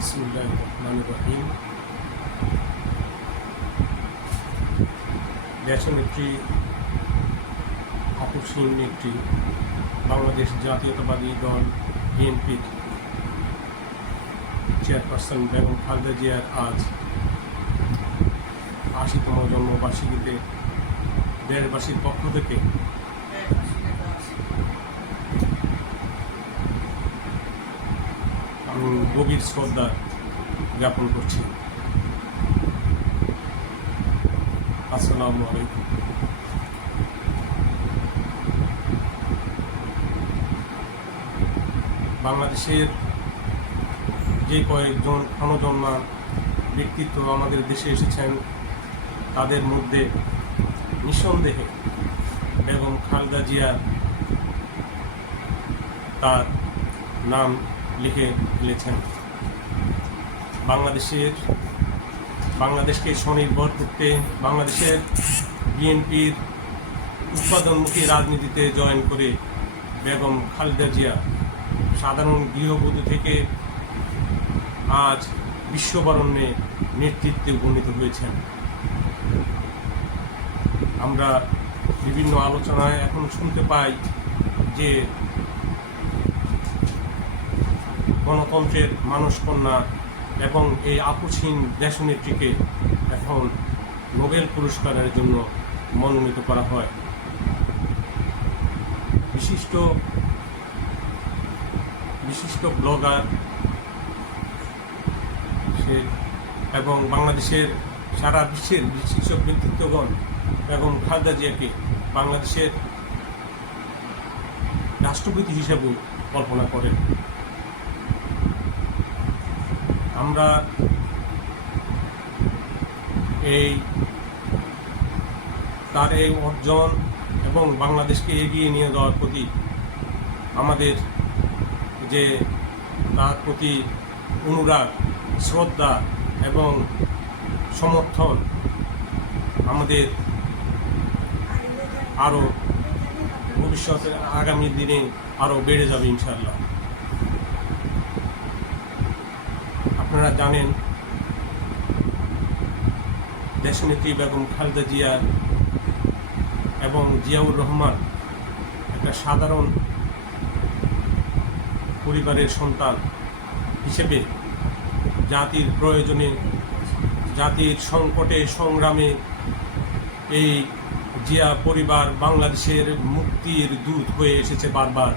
বিসমুল্লাহ রহমান নেত্রী বাংলাদেশ জাতীয়তাবাদী দল বিএনপির চেয়ারপারসন বেগম খালেদা জিয়ার আজ আশিতম জন্মবার্ষিকীতে দেশবাসীর পক্ষ থেকে গভীর শ্রদ্ধা জ্ঞাপন করছি। আসসালামু আলাইকুম। বাংলাদেশের যে কয়েকজন ক্ষণজন্মা ব্যক্তিত্ব আমাদের দেশে এসেছেন, তাদের মধ্যে নিঃসন্দেহে বেগম খালদা জিয়া তার নাম লিখে ফেলেছেন। বাংলাদেশের বাংলাদেশকে স্বনির্ভর করতে বাংলাদেশের বিএনপির উৎপাদনমুখী রাজনীতিতে জয়েন করে বেগম খালেদা জিয়া সাধারণ গৃহবধূ থেকে আজ বিশ্ববরণ্যে নেতৃত্বে উপনীত হয়েছেন। আমরা বিভিন্ন আলোচনায় এখন শুনতে পাই যে গণতন্ত্রের মানুষ কন্যা এবং এই আপসহীন দেশনেত্রীকে এখন নোবেল পুরস্কারের জন্য মনোনীত করা হয়। বিশিষ্ট বিশিষ্ট ব্লগার সে এবং বাংলাদেশের সারা বিশ্বের বিশিষ্ট ব্যক্তিত্বগণ এবং খালেদা জিয়াকে বাংলাদেশের রাষ্ট্রপতি হিসেবেও কল্পনা করেন। আমরা এই তার এই অর্জন এবং বাংলাদেশকে এগিয়ে নিয়ে যাওয়ার প্রতি আমাদের যে তার প্রতি অনুরাগ, শ্রদ্ধা এবং সমর্থন আমাদের আরও ভবিষ্যতের আগামী দিনে আরও বেড়ে যাবে ইনশাল্লাহ আপনারা জানেন, দেশনেত্রী বেগম খালেদা জিয়া এবং জিয়াউর রহমান একটা সাধারণ পরিবারের সন্তান হিসেবে জাতির প্রয়োজনে, জাতির সংকটে সংগ্রামে এই জিয়া পরিবার বাংলাদেশের মুক্তির দূত হয়ে এসেছে বারবার।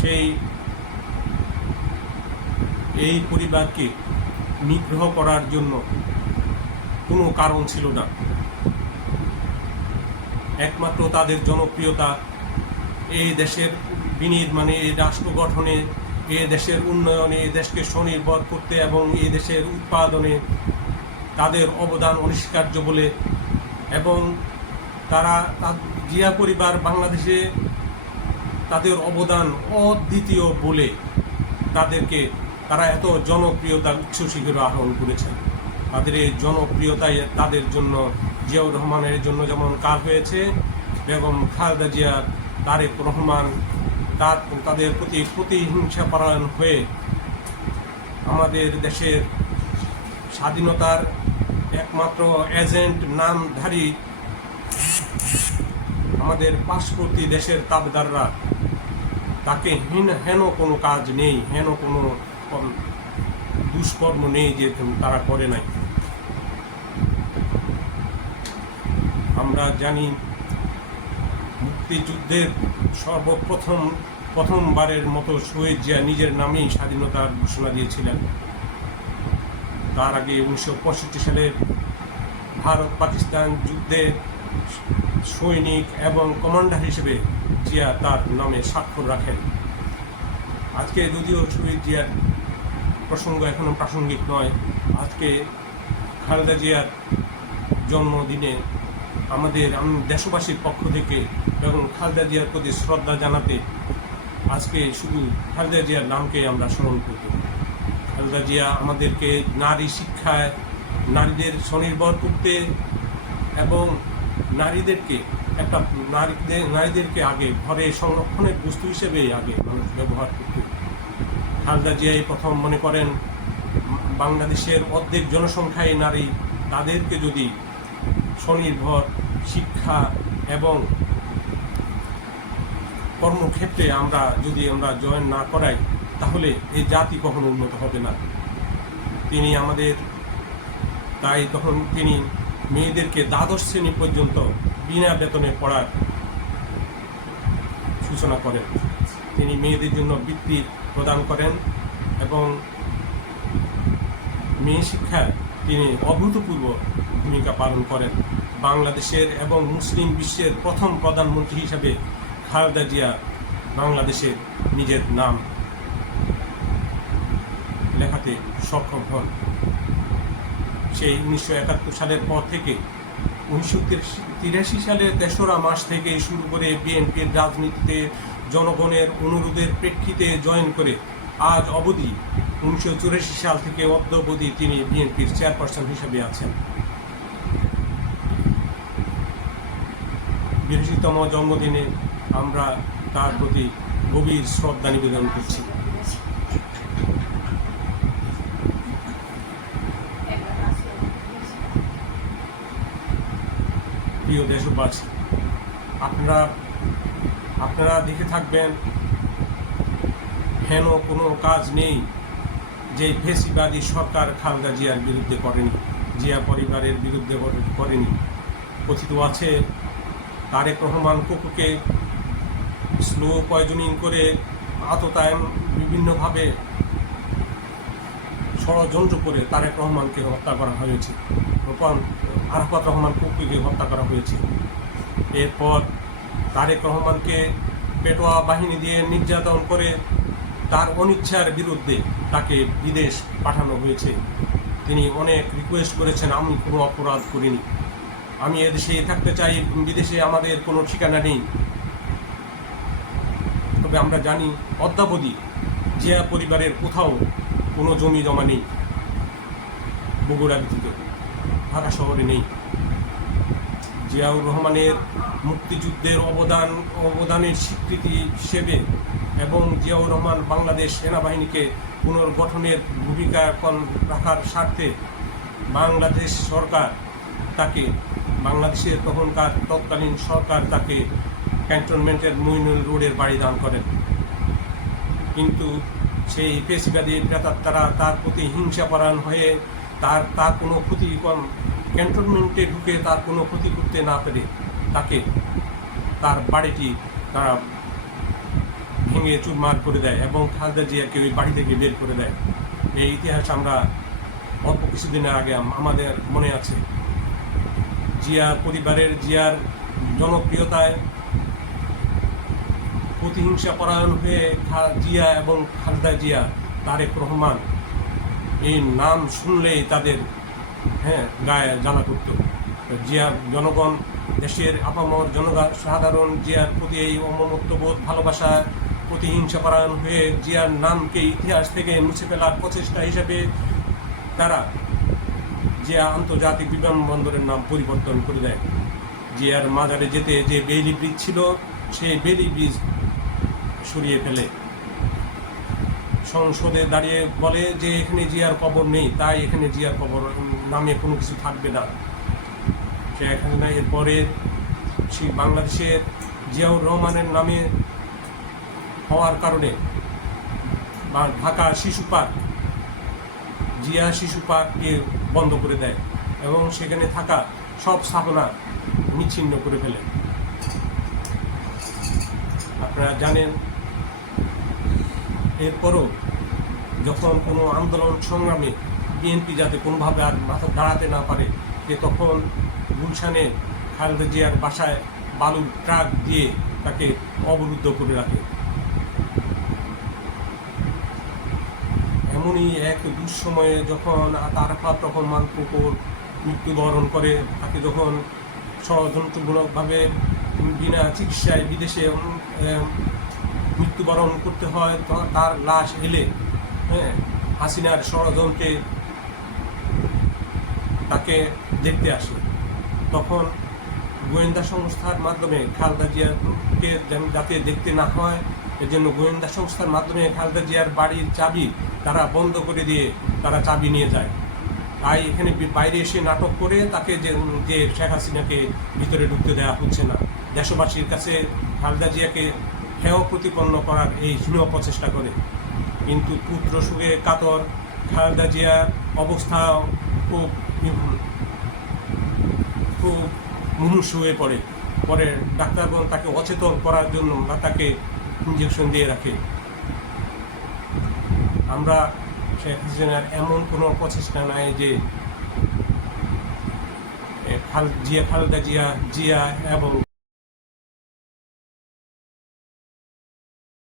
সেই এই পরিবারকে নিগ্রহ করার জন্য কোনো কারণ ছিল না। একমাত্র তাদের জনপ্রিয়তা এই দেশের বিনির্মাণে এই রাষ্ট্র গঠনে, এ দেশের উন্নয়নে এই দেশকে স্বনির্ভর করতে এবং এই দেশের উৎপাদনে তাদের অবদান অনস্বীকার্য বলে এবং তারা জিয়া পরিবার বাংলাদেশে তাদের অবদান অদ্বিতীয় বলে তাদেরকে তারা এত জনপ্রিয়তা উচ্চ উচ্ছ্বসিকের আহরণ করেছেন। তাদের এই জনপ্রিয়তাই তাদের জন্য, জিয়াউর রহমানের জন্য যেমন কাজ হয়েছে, বেগম খালেদা জিয়া তারেক রহমান, তার তাদের প্রতি প্রতিহিংসা পরায়ণ হয়ে আমাদের দেশের স্বাধীনতার একমাত্র এজেন্ট, নামধারী আমাদের পার্শ্ববর্তী দেশের তাবদাররা তাকে হীন, হেন কোনো কাজ নেই, হেন কোনো দুষ্কর্ম নেই যে তারা করে নাই। আমরা জানি মুক্তিযুদ্ধের সর্বপ্রথম, প্রথমবারের মতো শহীদ জিয়া নিজের নামেই স্বাধীনতার ঘোষণা দিয়েছিলেন। তার আগে উনিশশো পঁয়ষট্টি সালে ভারত পাকিস্তান যুদ্ধে সৈনিক এবং কমান্ডার হিসেবে জিয়া তার নামে স্বাক্ষর রাখেন। আজকে যদিও শহীদ জিয়ার প্রসঙ্গ এখনও প্রাসঙ্গিক নয়, আজকে খালেদা জিয়ার জন্মদিনে আমাদের আমি, দেশবাসীর পক্ষ থেকে এবং খালেদা জিয়ার প্রতি শ্রদ্ধা জানাতে আজকে শুধু খালেদা জিয়ার নামকে আমরা স্মরণ করব। খালেদা জিয়া আমাদেরকে নারী শিক্ষায়, নারীদের স্বনির্ভর করতে এবং নারীদেরকে, একটা নারীদের নারীদেরকে আগে ঘরে সংরক্ষণের বস্তু হিসেবে আগে মানুষ ব্যবহার করত। খালেদা জিয়াই প্রথম মনে করেন, বাংলাদেশের অর্ধেক জনসংখ্যায় নারী, তাদেরকে যদি স্বনির্ভর শিক্ষা এবং কর্মক্ষেত্রে আমরা যদি আমরা জয়েন না করাই, তাহলে এই জাতি কখনো উন্নত হবে না। তিনি আমাদের, তাই তখন তিনি মেয়েদেরকে দ্বাদশ শ্রেণি পর্যন্ত বিনা বেতনে পড়ার সূচনা করেন। তিনি মেয়েদের জন্য বৃত্তি প্রদান করেন এবং মেয়ে শিক্ষায় তিনি অভূতপূর্ব ভূমিকা পালন করেন। বাংলাদেশের এবং মুসলিম বিশ্বের প্রথম প্রধানমন্ত্রী হিসাবে খালেদা জিয়া বাংলাদেশের নিজের নাম লেখাতে সক্ষম হন। সেই উনিশশো একাত্তর সালের পর থেকে। উনিশশো তিরাশি সালের তেসরা মাস থেকে শুরু করে বিএনপির রাজনীতিতে জনগণের অনুরোধের প্রেক্ষিতে জয়েন করে আজ অবধি উনিশশো চুরাশি সাল থেকে অদ্যাবধি তিনি বিএনপির চেয়ারপারসন হিসেবে আছেন। বিরাশিতম জন্মদিনে আমরা তার প্রতি গভীর শ্রদ্ধা নিবেদন করছি। প্রিয় দেশবাসী, আপনারা আপনারা দেখে থাকবেন, হেন কোনো কাজ নেই যে ফেসিবাদী সরকার খালেদা জিয়ার বিরুদ্ধে করেনি, জিয়া পরিবারের বিরুদ্ধে করেনি। কথিত আছে, তারেক রহমান কুকুকে স্লো পয়জনিং করে আততায়ন বিভিন্নভাবে ষড়যন্ত্র করে তারেক রহমানকে হত্যা করা হয়েছে। তখন আরাফাত রহমান কুকুকে হত্যা করা হয়েছে। এরপর তারেক রহমানকে পেটোয়া বাহিনী দিয়ে নির্যাতন করে তার অনিচ্ছার বিরুদ্ধে তাকে বিদেশ পাঠানো হয়েছে। তিনি অনেক রিকোয়েস্ট করেছেন, আমি কোনো অপরাধ করিনি। আমি এদেশে থাকতে চাই, বিদেশে আমাদের কোনো ঠিকানা নেই। তবে আমরা জানি, অদ্যাবধি জিয়া পরিবারের কোথাও কোনো জমি জমা নেই বগুড়া ব্যতীত ঢাকা শহরে নেই। জিয়াউর রহমানের মুক্তিযুদ্ধের অবদান, অবদানের স্বীকৃতি হিসেবে এবং জিয়াউর রহমান বাংলাদেশ সেনাবাহিনীকে পুনর্গঠনের ভূমিকা রাখার স্বার্থে বাংলাদেশ সরকার তাকে, বাংলাদেশের তখনকার তৎকালীন সরকার তাকে ক্যান্টনমেন্টের মইনুল রোডের বাড়ি দান করেন। কিন্তু সেই পেশিবাদী নেতার তারা তার প্রতি হিংসাপরায়ণ হয়ে তার তার কোনো ক্ষতি ক্যান্টনমেন্টে ঢুকে তার কোনো ক্ষতি করতে না পেরে তাকে তার বাড়িটি তারা ভেঙে চুরমার করে দেয় এবং খালেদা জিয়াকে ওই বাড়ি থেকে বের করে দেয়। এই ইতিহাস আমরা অল্প কিছুদিনের আগে আমাদের মনে আছে। জিয়া পরিবারের, জিয়ার জনপ্রিয়তায় প্রতিহিংসা পরায়ণ হয়ে জিয়া এবং খালেদা জিয়া, তারেক রহমান এই নাম শুনলেই তাদের হ্যাঁ গায়ে জ্বালা করত। জিয়া জনগণ, দেশের আপামর জনগণ সাধারণ জিয়ার প্রতি এই অমমত্ববোধ ভালোবাসা, প্রতিহিংসা পরায়ণ হয়ে জিয়ার নামকে ইতিহাস থেকে মুছে ফেলার প্রচেষ্টা হিসেবে তারা জিয়া আন্তর্জাতিক বিমানবন্দরের নাম পরিবর্তন করে দেয়। জিয়ার মাজারে যেতে যে বেইলি ব্রিজ ছিল, সেই বেইলি ব্রিজ সরিয়ে ফেলে। সংসদে দাঁড়িয়ে বলে যে এখানে জিয়ার কবর নেই, তাই এখানে জিয়ার কবর নামে কোনো কিছু থাকবে না। সে এখানে না এরপরে সেই বাংলাদেশের জিয়াউর রহমানের নামে হওয়ার কারণে ঢাকা শিশু পার্ক, জিয়া শিশু পার্ককে বন্ধ করে দেয় এবং সেখানে থাকা সব স্থাপনা নিচ্ছিন্ন করে ফেলে। আপনারা জানেন এরপরও যখন কোনো আন্দোলন সংগ্রামে বিএনপি যাতে কোনোভাবে আর মাথা দাঁড়াতে না পারে যে তখন গুলশানে খালেদা জিয়ার বাসায় বালুর ট্রাক দিয়ে তাকে অবরুদ্ধ করে রাখে। এমনই এক দুঃসময়ে যখন তারফাত রহমান কুকুর মৃত্যুবরণ করে, তাকে যখন ষড়যন্ত্রমূলকভাবে বিনা চিকিৎসায় বিদেশে মৃত্যুবরণ করতে হয় তার লাশ এলে হ্যাঁ হাসিনার ষড়যন্ত্রে তাকে দেখতে আসে। তখন গোয়েন্দা সংস্থার মাধ্যমে খালদা জিয়াকে যাতে দেখতে না হয় এর জন্য গোয়েন্দা সংস্থার মাধ্যমে খালদা জিয়ার বাড়ির চাবি তারা বন্ধ করে দিয়ে তারা চাবি নিয়ে যায়। তাই এখানে বাইরে এসে নাটক করে তাকে যে যে শেখ হাসিনাকে ভিতরে ঢুকতে দেওয়া হচ্ছে না। দেশবাসীর কাছে খালদা জিয়াকে হেয় প্রতিপন্ন করার এই হীন প্রচেষ্টা করে। কিন্তু পুত্র সুখে কাতর, খালেদা জিয়ার অবস্থা খুব খুব মুমূর্ষু হয়ে পড়ে। পরে ডাক্তারগণ তাকে অচেতন করার জন্য বা তাকে ইঞ্জেকশন দিয়ে রাখে। আমরা শেখ হাসিনার এমন কোনো প্রচেষ্টা নাই যে খাল, জিয়া, খালেদা জিয়া জিয়া এবং